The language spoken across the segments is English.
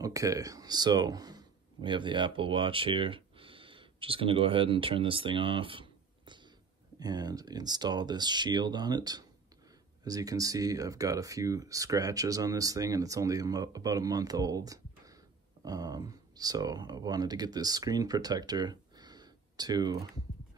Okay, so we have the Apple Watch here. Just gonna go ahead and turn this thing off and install this shield on it. As you can see, I've got a few scratches on this thing and it's only about a month old. So I wanted to get this screen protector to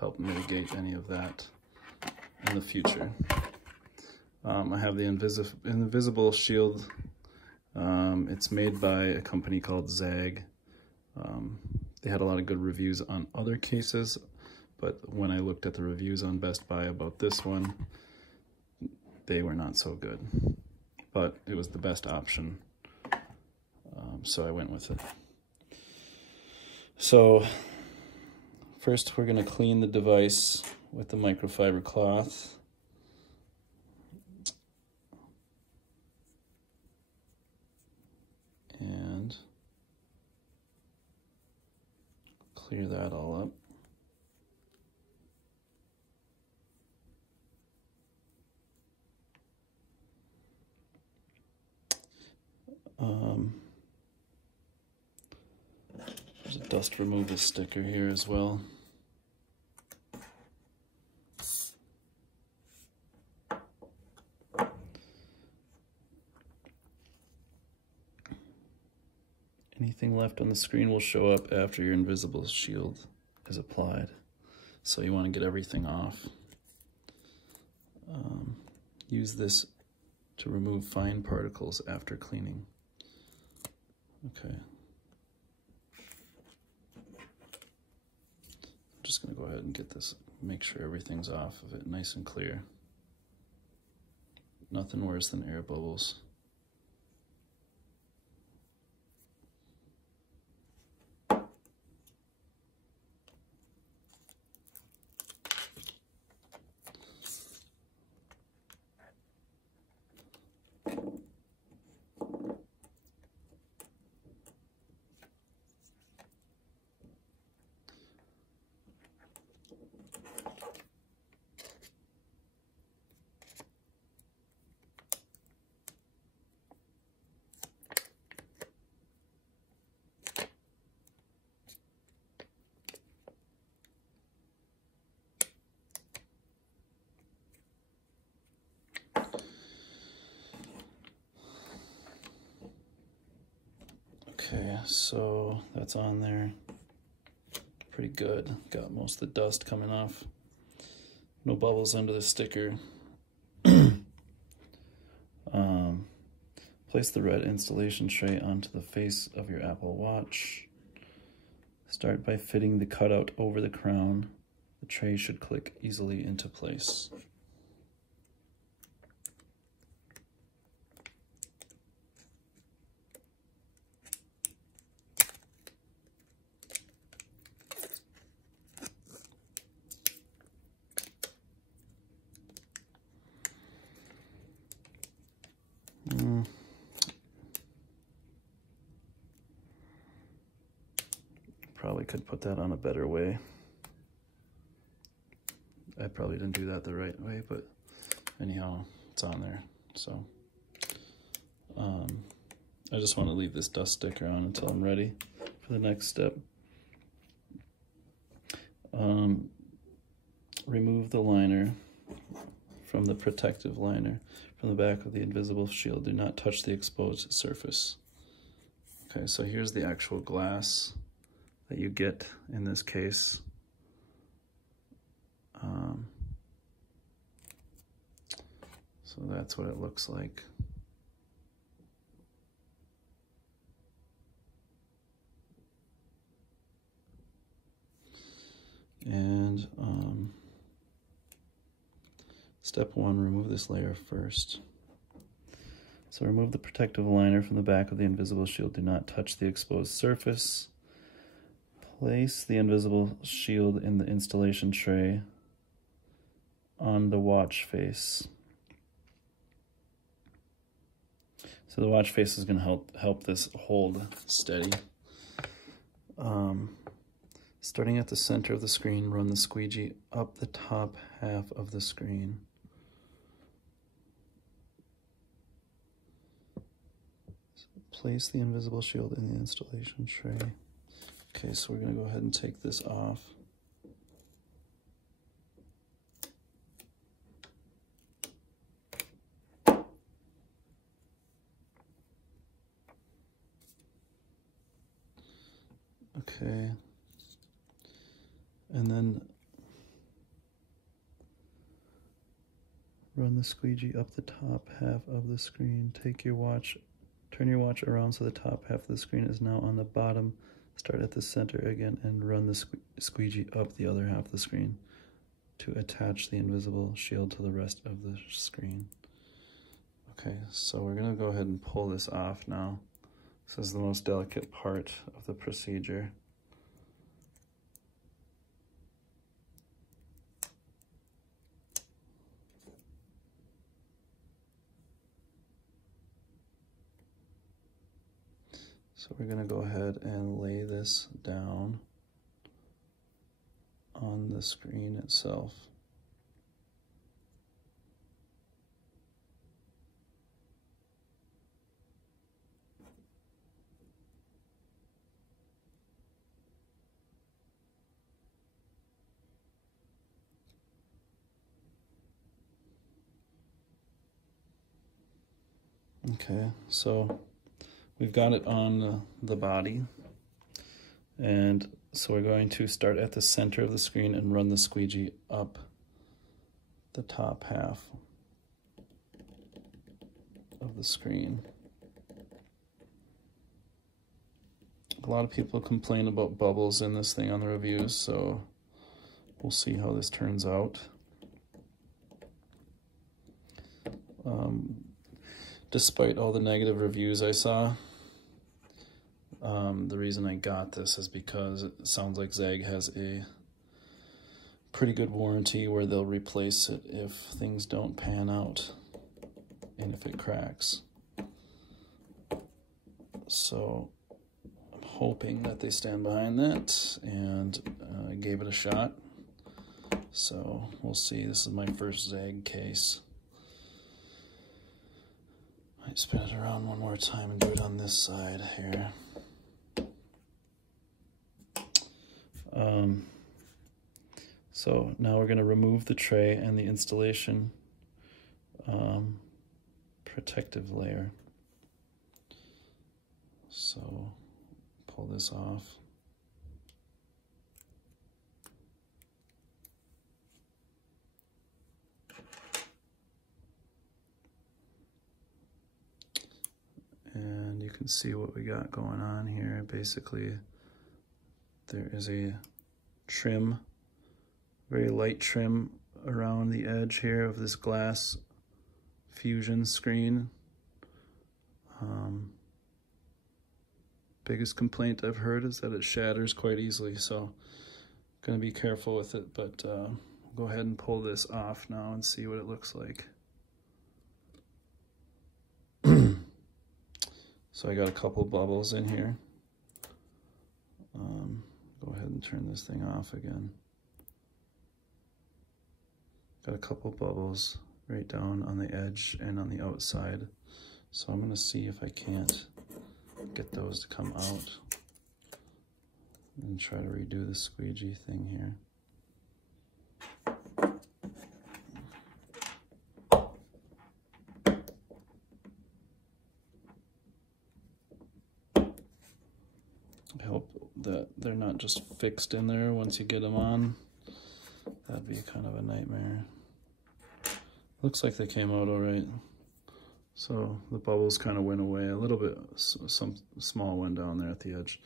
help mitigate any of that in the future. I have the invisible shield. It's made by a company called Zagg. They had a lot of good reviews on other cases, but when I looked at the reviews on Best Buy about this one, they were not so good. But it was the best option, so I went with it. So first we're going to clean the device with the microfiber cloth. And clear that all up. There's a dust removal sticker here as well. Anything left on the screen will show up after your invisible shield is applied. So you want to get everything off. Use this to remove fine particles after cleaning. Okay. I'm just going to go ahead and get this, make sure everything's off of it nice and clear. Nothing worse than air bubbles. Okay, so that's on there. Pretty good. Got most of the dust coming off. No bubbles under the sticker. Place the red installation tray onto the face of your Apple Watch. Start by fitting the cutout over the crown. The tray should click easily into place. Probably could put that on a better way. I probably didn't do that the right way, but anyhow, it's on there. So I just want to leave this dust sticker on until I'm ready for the next step. Remove the liner from the protective liner from the back of the invisible shield. Do not touch the exposed surface. Okay, so here's the actual glass that you get in this case. So that's what it looks like. And step one, remove this layer first. So remove the protective liner from the back of the invisible shield. Do not touch the exposed surface. Place the invisible shield in the installation tray on the watch face. So the watch face is going to help this hold steady. Starting at the center of the screen, run the squeegee up the top half of the screen. Place the invisible shield in the installation tray. Okay, so we're going to go ahead and take this off. Okay, and then run the squeegee up the top half of the screen. Turn your watch around so the top half of the screen is now on the bottom. Start at the center again and run the squeegee up the other half of the screen to attach the invisible shield to the rest of the screen. Okay, so we're going to go ahead and pull this off now. This is the most delicate part of the procedure. So we're going to go ahead and lay this down on the screen itself. Okay, so we've got it on the body, and so we're going to start at the center of the screen and run the squeegee up the top half of the screen. A lot of people complain about bubbles in this thing on the reviews, so we'll see how this turns out. Despite all the negative reviews I saw, the reason I got this is because it sounds like Zagg has a pretty good warranty where they'll replace it if things don't pan out and if it cracks. So I'm hoping that they stand behind that, and I gave it a shot. So we'll see. This is my first Zagg case. Might spin it around one more time and do it on this side here. So now we're going to remove the tray and the installation protective layer. So pull this off. And you can see what we got going on here. Basically, there is a trim, very light trim around the edge here of this glass fusion screen. Biggest complaint I've heard is that it shatters quite easily, so I'm gonna be careful with it, but go ahead and pull this off now and see what it looks like. So I got a couple bubbles in here. Go ahead and turn this thing off again. Got a couple bubbles right down on the edge and on the outside. So I'm gonna see if I can't get those to come out and try to redo the squeegee thing here. I hope that they're not just fixed in there once you get them on. That'd be kind of a nightmare. Looks like they came out all right. So the bubbles kind of went away a little bit, some small one down there at the edge.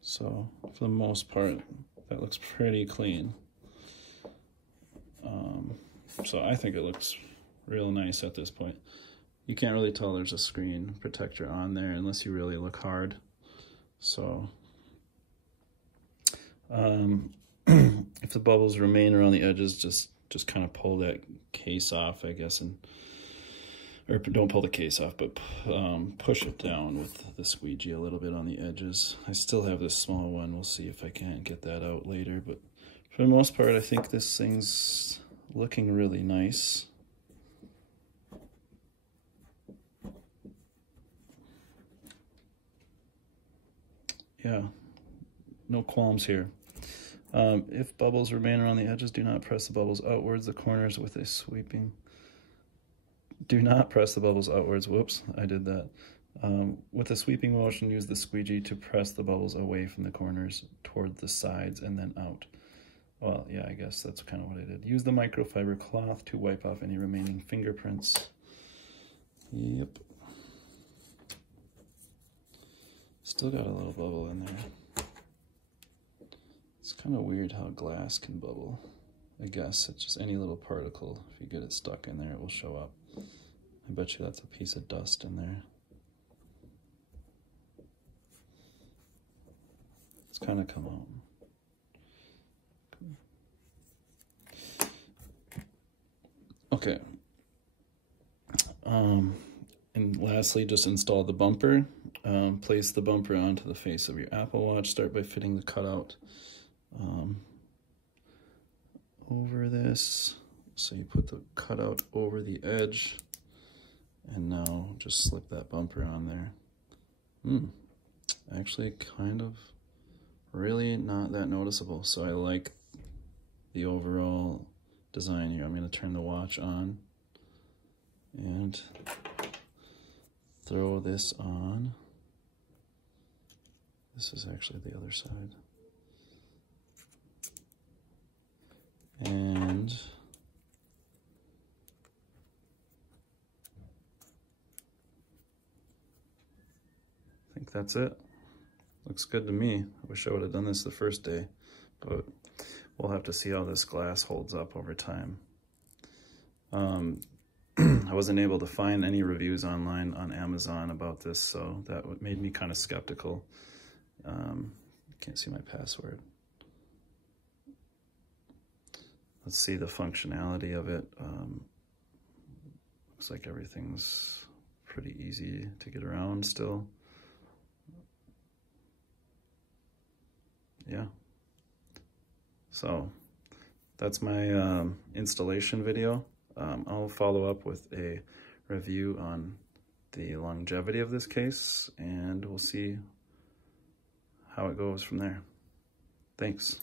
So for the most part, that looks pretty clean. So I think it looks real nice at this point. You can't really tell there's a screen protector on there unless you really look hard. So if the bubbles remain around the edges, just kind of pull that case off, I guess, or don't pull the case off, but push it down with the squeegee a little bit on the edges. I still have this small one. We'll see if I can't get that out later, but for the most part, I think this thing's looking really nice. yeah, no qualms here. If bubbles remain around the edges, do not press the bubbles outwards, the corners with a sweeping. Do not press the bubbles outwards. Whoops, I did that. With a sweeping motion, use the squeegee to press the bubbles away from the corners toward the sides and then out. Well, yeah, I guess that's kind of what I did. Use the microfiber cloth to wipe off any remaining fingerprints. Yep. Still got a little bubble in there. It's kind of weird how glass can bubble. I guess it's just any little particle. If you get it stuck in there, it will show up. I bet you that's a piece of dust in there. It's kind of come out. Okay. And lastly, just install the bumper. Place the bumper onto the face of your Apple Watch. Start by fitting the cutout over this. So you put the cutout over the edge, and now just slip that bumper on there. Actually kind of really not that noticeable. So I like the overall design here. I'm going to turn the watch on and throw this on. This is actually the other side. And I think that's it. Looks good to me. I wish I would have done this the first day, but we'll have to see how this glass holds up over time. I wasn't able to find any reviews online on Amazon about this, so that made me kind of skeptical. Can't see my password. Let's see the functionality of it. Looks like everything's pretty easy to get around still. Yeah. So that's my installation video. I'll follow up with a review on the longevity of this case, and we'll see how it goes from there. Thanks.